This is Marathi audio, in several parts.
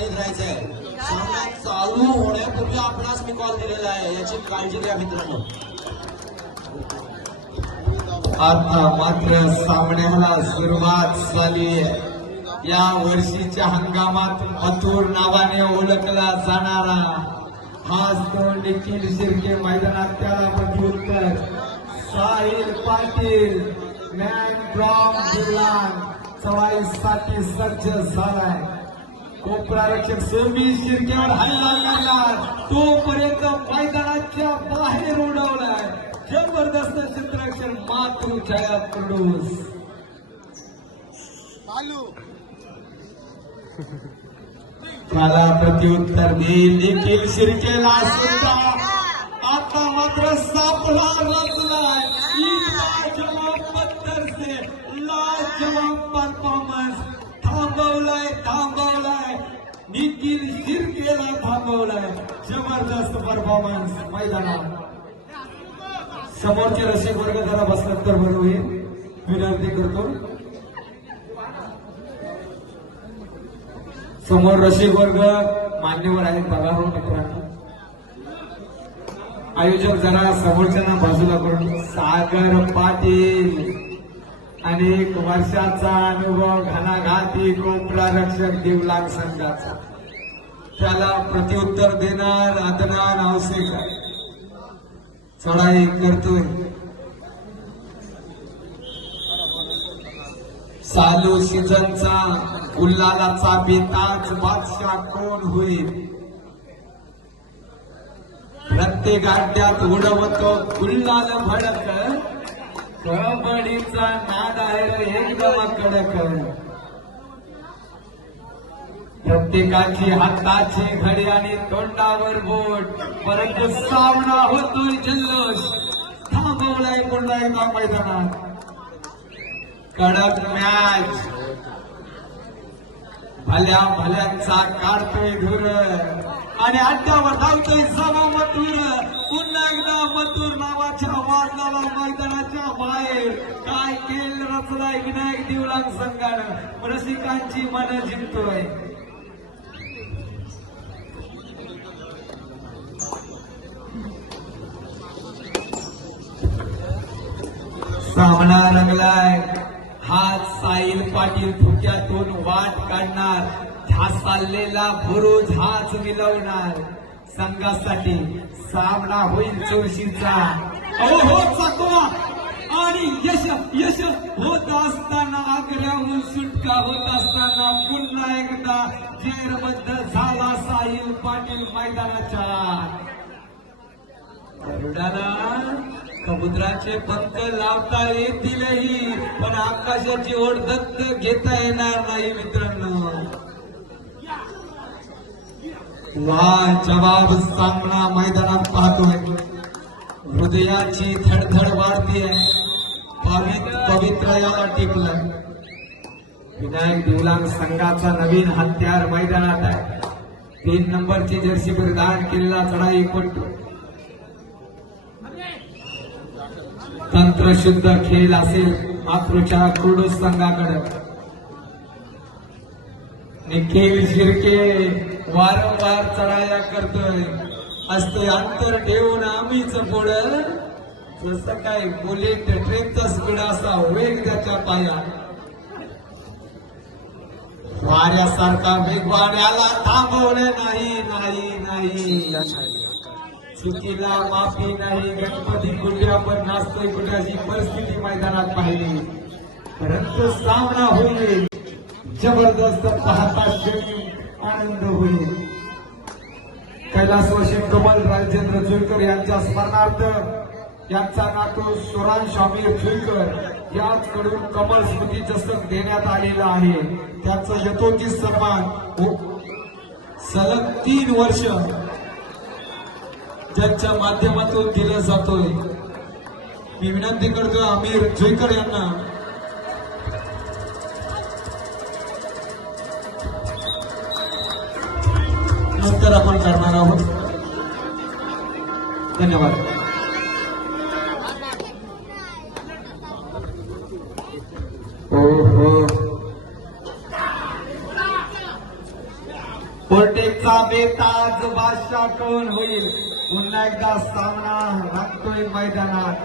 तयारीत राहायचं आहे. सामना चालू होण्यापूर्वी आपणास मी कॉल दिलेला आहे. याची काळजी घ्या मित्रांनो. आता मात्र सामन्याला सुरुवात झाली आहे. या वर्षीच्या हंगामात मथुर नावाने ओळखला जाणारा हाच तो निखिल शिर्के मैदानात त्याला प्रत्युत्तर साहिल पाटील मॅन फ्रॉम जिल्हा चवाईसाठी सज्ज झालाय. कोपरा रक्षक सोमी शिर्केवर हल्ला करणार तोपर्यंत मैदानाच्या बाहेर उडवलाय. जबरदस्त चित्रक्षण मातृ छाया कडूस त्याला प्रत्युत्तर देईल देखील शिर्केला सुद्धा. आता मात्र सापळा रचलाय. लाजवाब पत्थर से लाजवाब परफॉर्मन्स थांबवलंय. जबरदस्त परफॉर्मन्स मैदानात. समोरचे रसिक वर्ग जरा बसलात तर बरं होईल विनंती करतो. समोर रसिक वर्ग मान्यवर आहेत बघा हो मित्रांनो. आयोजक जरा समोरच्या बाजूला करून सागर पाटील अनेक वर्षाचा अनुभव घनाघाती कोपरा रक्षक देवलाग संघाचा. त्याला प्रत्युत्तर देणार अदनान आवश्यक चढाई करतोय. चालू सीझनचा गुल्लालाचा बेताज बादशाह कोण होईल? प्रत्येक आड्यात उडवतो गुल्लाल भडक. कबडीचा नाद आहे एकदम कडक. प्रत्येकाची हाताची घडी आणि तोंडावर बोट. परंतु सामना होतोय जल्लोष. थांबवलाय पुन्हा एका मैदानात. कडक मॅच भल्या भल्यांचा काढतोय धुर. आणि अड्ड्यावर धावतोय सभा मथुर. पुन्हा एकदा मथुर नावाच्या वादळाला मैदानाच्या बाहेर. काय केल रचलाय विनायक देवळांग संघानं? रसिकांची मन जिंकतोय. सामना रंगलाय. हा साईल पाटील थुक्यातून वाट काढणार. झासालेला बुरुज हाच मिळवणार संघासाठी सामना होईल चौशीचा. हो चकवा. आणि यश यश होत असताना आग्र्याहून सुटका होत असताना पुन्हा एकदा जेरबद्ध झाला साहिल पाटील मैदानाच्या. समुद्राचे पंख लावता येतीलही पण आकाशाची ओढ दत्त घेता येणार नाही मित्रांनो. वा जवाब सामना मैदानात पाहतोय. हृदयाची धडधड वाढतीये. पवित्र पवित्र याला टिपलं. विनायक देवलांग संघाचा नवीन हत्यार मैदानात आहे. तीन नंबरची जर्सी परिधान केलेला चढाई पट्टू. तंत्रशुद्ध खेळ असेल मातृच्या क्रुडूस संघाकडे. निखिल शिर्के वारंवार चढाया करतोय. असते अंतर ठेवून आम्हीच पुढं. जसं काय बुलेट ट्रेनचा स्पीड असा वेग त्याच्या पाया. वाऱ्यासारखा वेगवान याला थांबवले नाही नाही नाही. चुकीला माफी नाही गणपती कुठे नाचतोय कुठे परिस्थिती मैदानात पाहिली. परंतु सामना होईल. जबरदस्त पाहता क्षणी आनंद होईल. कैलासवाशी कमल राजेंद्र जुलकर यांच्या स्मरणार्थ यांचा नातू सुरांश आमीर जुलकर याचकडून कमल स्मृती चषक देण्यात आलेला आहे. त्याचं यथोचित सन्मान हो- सलग तीन वर्ष त्यांच्या माध्यमातून दिला जातोय. मी विनंती करतोय आमिर जुईकर यांना. नंतर आपण करणार आहोत. धन्यवाद. हो बेताज बादशाह कोण होईल? पुन्हा एकदा सामना रंगतोय मैदानात.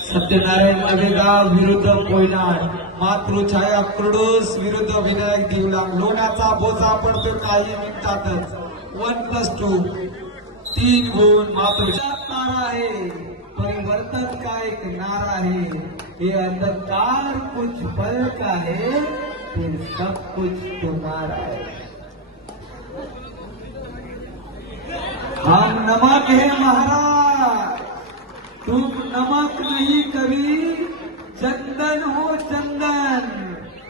सत्यनारायण नवेगाव विरुद्ध कोयनाड. मातृछाया क्रुडूस विरुद्ध विनायक दिवला लोण्याचा बोजा पडतो काही मिनिटातच. वन प्लस टू तीन गुण मातृछाया नारा आहे. परिवर्तन का एक नारा आहे? हे अंधकार कुछ पल का है फिर सब कुछ तुम्हारा है हम नमक है महाराज। तुम नमक नहीं कभी। चंदन हो चंदन।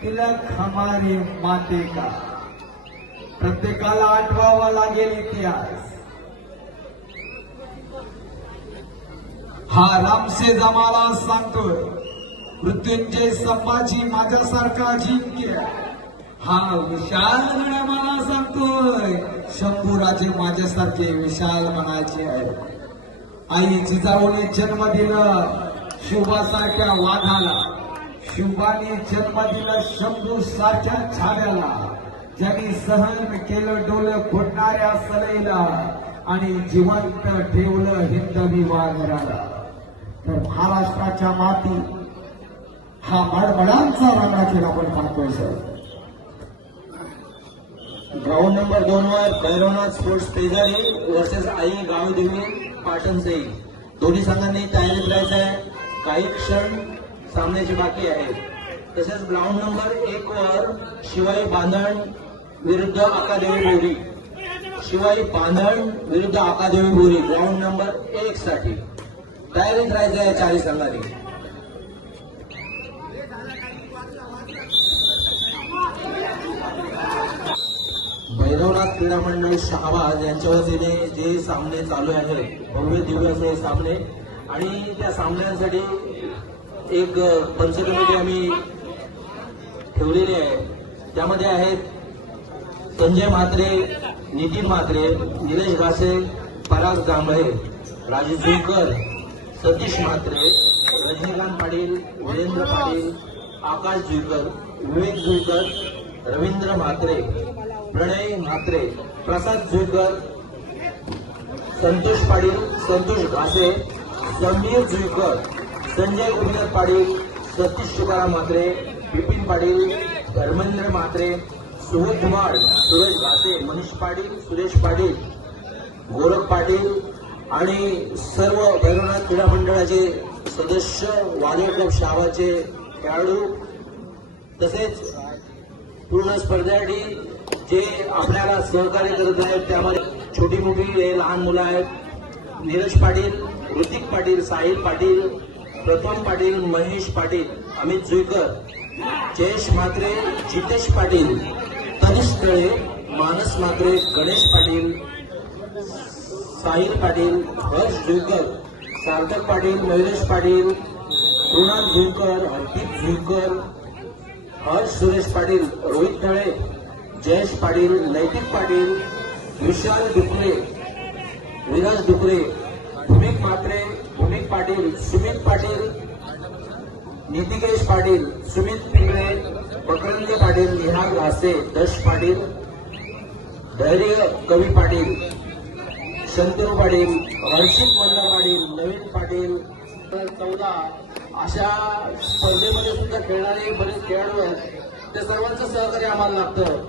तिलक हमारे माते का। प्रत्येकाला आठवावा लागेल इतिहास। हा रामसे जमाला सांगतोय मृत्युंजय संभाजी माझ्यासारखा जिंक्य। हा विशाल गड्या मला सांगतोय. शंभूराजे माझ्यासारखे विशाल मनाचे आहे आई जिजाऊने जन्म दिला शुभासारख्या वाघाला. शुभाने जन्म दिला शंभू सारख्या छाड्याला ज्यांनी सहन केलं डोलं फुटणाऱ्या सलईला आणि जिवंत ठेवलं हिंदवी वाघराला तर महाराष्ट्राच्या माती हा मडमडांचा रांगडा केला आपण पाहतोय सर. ग्राउंड नंबर दोन वर भैरवनाथ स्पोर्ट्स पेजारी वर्सेस आई गावदेवी पाटण सई दोन्ही संघांनी तयारीत राहायचं आहे. काही क्षण सामन्याची बाकी आहे. तसेच ग्राउंड नंबर एक वर शिवाई बांधण विरुद्ध आकादेवी बोरी. शिवाई बांधण विरुद्ध आकादेवी बोरी ग्राउंड नंबर एक साठी. तयारीत राहायचं आहे चारी संघांनी. भैरवनाथ क्रीडा मंडळ शहाबाज यांच्या वतीने जे सामने चालू आहेत भव्य दिव्य असे सामने. आणि त्या सामन्यांसाठी एक पंच कमिटी आम्ही ठेवलेली आहे. त्यामध्ये आहेत संजय म्हात्रे नितीन म्हात्रे निलेश घासे पराग जांभळे राजू जुळकर सतीश म्हात्रे रजनीकांत पाटील वीरेंद्र पाटील आकाश जुळकर विवेक जुळकर रवींद्र म्हात्रे. प्रणय म्हात्रे प्रसाद जुईकर संतोष पाटील संतोष घासे समीर जुईकर संजय गोपीनाथ पाटील सतीश तुकाराम म्हात्रे बिपिन पाटील धर्मेंद्र म्हात्रे सुहेल कुमार सुरेश घासे मनीष पाटील सुरेश पाटील गोरख पाटील आणि सर्व भैरवनाथ क्रीडा मंडळाचे सदस्य वादळ क्लब शहाबाचे खेळाडू तसेच पूर्ण स्पर्धेसाठी जे आपल्याला सहकार्य करत आहेत त्यामध्ये छोटी मोठी हे लहान मुलं आहेत. नीरज पाटील ऋतिक पाटील साहिल पाटील प्रथम पाटील महेश पाटील अमित जुईकर जयेश म्हात्रे जितेश पाटील तनिष तळे मानस म्हात्रे गणेश पाटील साहिल पाटील हर्ष जुईकर सार्थक पाटील मयुरेश पाटील कृणाल जुईकर हरदीप जुईकर हर्ष सुरेश पाटील रोहित तळे जयेश पाटील नैतिक पाटील विशाल डुकरे विराज डुकरे भूमिक म्हात्रे भूमिक पाटील सुमित पाटील नितिकेश पाटील सुमित पिंगळे बकरंगे पाटील निहार घासे दश पाटील धैर्य कवी पाटील शंतनू पाटील हर्षित मल्ला पाटील नवीन पाटील चौदा. अशा स्पर्धेमध्ये सुद्धा खेळणारे बरेच खेळाडू आहेत. त्या सर्वांचं सहकार्य आम्हाला लागतं.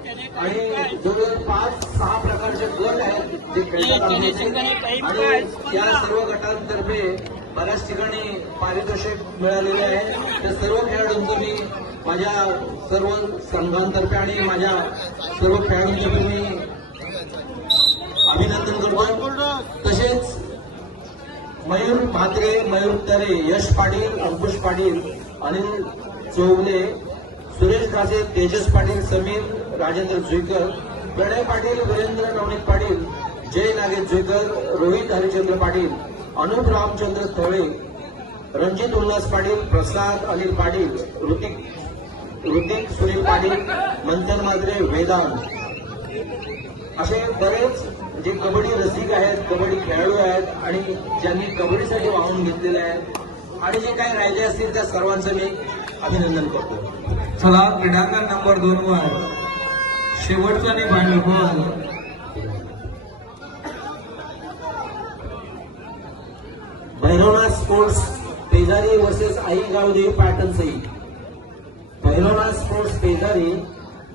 आणि जवळजवळ पाच सहा प्रकारचे गट आहेत जे खेळतात. आणि त्या सर्व गटांतर्फे बऱ्याच ठिकाणी पारितोषिक मिळालेले आहे. त्या सर्व खेळाडूंचं मी माझ्या सर्व संघांतर्फे आणि माझ्या सर्व खेळाडूंतर्फे मी अभिनंदन करतो. तसेच मयूर म्हात्रे मयूर तरे यश पाटील अंकुश पाटील अनिल चौगले सुरेश घासे तेजस पाटील समीर राजेंद्र जुईकर प्रणय पाटील वीरेंद्र नवनीत पाटील जय नागेश जुईकर रोहित हरिचंद्र पाटील अनुप रामचंद्र थळे रणजित उल्हास पाटील प्रसाद अनिल पाटील ऋतिक ऋतिक सुनील पाटील मंथन मात्रे वेदांत. असे बरेच जे कबड्डी रसिक आहेत कबड्डी खेळाडू आहेत आणि ज्यांनी कबड्डीसाठी वाहून घेतलेले आहेत आणि जे काही राहिले असतील त्या सर्वांचं मी अभिनंदन करतो. चला क्रीडांगण नंबर दोन वर. शेवटचा आणि final ball Bhairavnath sports Pejari versus Aai Gavdevi pattern Sai. Bhairavnath sports Pejari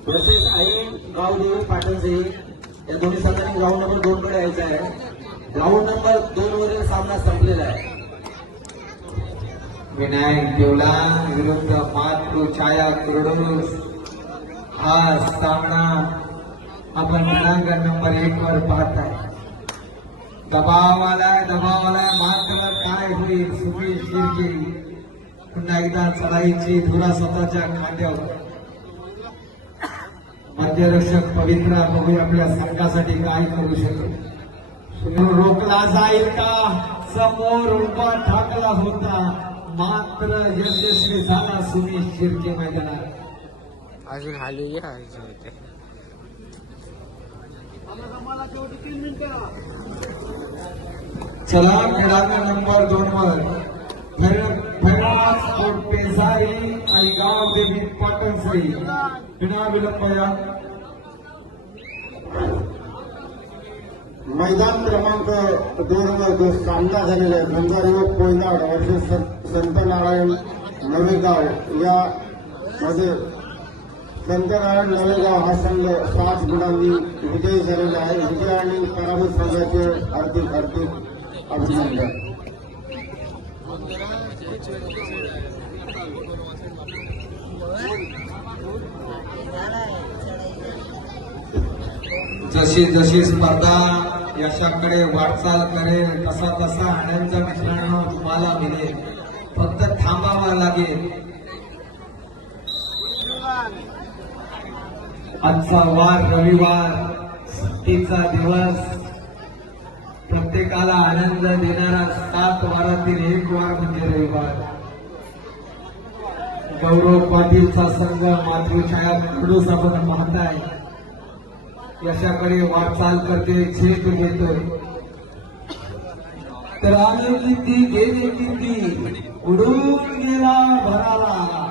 versus Aai Gavdevi pattern Sai. या दोन्ही संघांनी ग्राउंड नंबर दोन कडे यायचं आहे. ग्राउंड नंबर दोन वरील सामना संपलेला आहे. विनायक देवला विरुद्ध मातृ छाया कुरडूस हा सामना आपण क्रीडांगण नंबर एक वर पाहत आहे. दबाव आलाय दबाव आलाय मात्र काय होईल सुनील शिर्के पुन्हा एकदा चढाईची धुरा स्वतःच्या खांद्यावर. मध्यरक्षक पवित्रा बघू आपल्या संघासाठी काय करू शकेल सुनील रोखला जाईल का? समोर उभा ठाकला होता. मात्र यशस्वी झाला सुनील शिर्के मैदानात. अजून हालू घ्या अजून ते चला खेळाडू नंबर दोन वर स्पोर्ट पेसारी आणि गाव देवी पाटणसरी बिना विलंब या। मैदान क्रमांक दोन वर जो सामना झालेला आहे गंगारेव कोयनाड सं- संत नारायण नवेगाव या मध्ये संत नवेगाव हा संघ पाच गुणांनी विजयी झालेला आहे. विजय आणि पराभूत संघाचे हार्दिक हार्दिक अभिनंदन. जशी जशी स्पर्धा यशाकडे वाटचाल करेल तसा तसा आनंद मित्रांनो तुम्हाला मिळेल. फक्त थांबावा लागेल. आजचा वार रविवार सुट्टीचा दिवस. प्रत्येकाला आनंद देणारा सात वारातील एक वार म्हणजे रविवार. गौरव पाटीलचा संघ मातृछाया खडूस आपण पाहताय यशाकडे वाटचाल करते झेप घेतोय. तर आनंदी ती गेली किती? उडून गेला भराला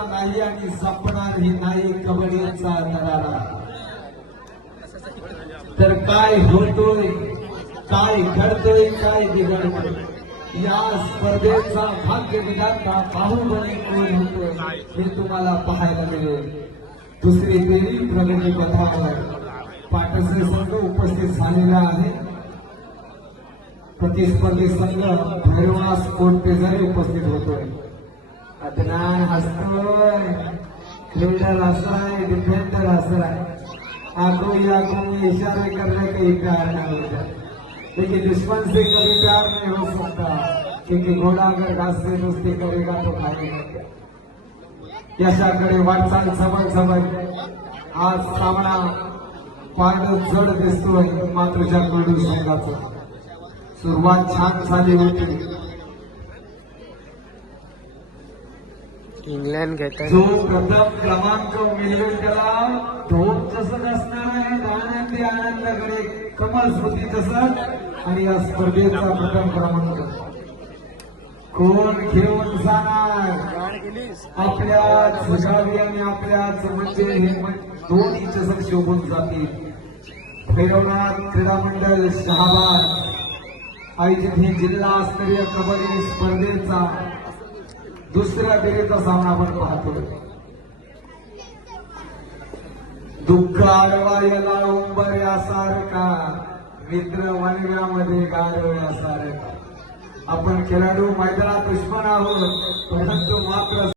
संपला नाही आणि संपणार ही नाही कबड्डीचा दरारा तर काय होतोय काय घडतोय काय बिघडतोय या स्पर्धेचा भाग्य विधाता बाहुबली कोण होतोय हे तुम्हाला पाहायला मिळेल. दुसरी फेरी प्रगती पथावर. पाटसे संघ उपस्थित झालेला आहे. प्रतिस्पर्धी संघ भैरवास स्पोर्ट पेजरी उपस्थित होतोय. अदनान हसतोय. फिल्डर हसराय डिफेंडर हसराय आंखों ही आंखों में इशारे करने का ही प्यार नहीं होता लेकिन दुश्मन से कभी प्यार नहीं हो सकता क्योंकि घोड़ा अगर घास से दोस्ती करेगा तो खाएगा क्या यशाकडे वाटचाल सबळ सबळ. आज सामना पारड जड दिसतोय मातृच्या कडू संघाचा. सुरुवात छान झाली होती. इंग्लंड घेतात. जो प्रथम क्रमांक मिळवेल त्याला धोम चषक असणार आहे. आनंदी आनंदाकडे कमल स्मृती चषक आणि या स्पर्धेचा प्रथम क्रमांक. कोण घेऊन जाणार? आपल्याच सुशावी आणि आपल्याच म्हणजे हे दोन्ही चषक शोभून जातील. भैरवनाथ क्रीडा मंडळ शहाबाद. आयोजित ही जिल्हास्तरीय कबड्डी स्पर्धेचा दुसऱ्या फेरीचा सामना आपण पाहतो दुःख आडवायला उंबऱ्यासारखा मित्र वनव्यामध्ये गारव्यासारखा आपण खेळाडू मैदानात दुश्मन आहोत परंतु मात्र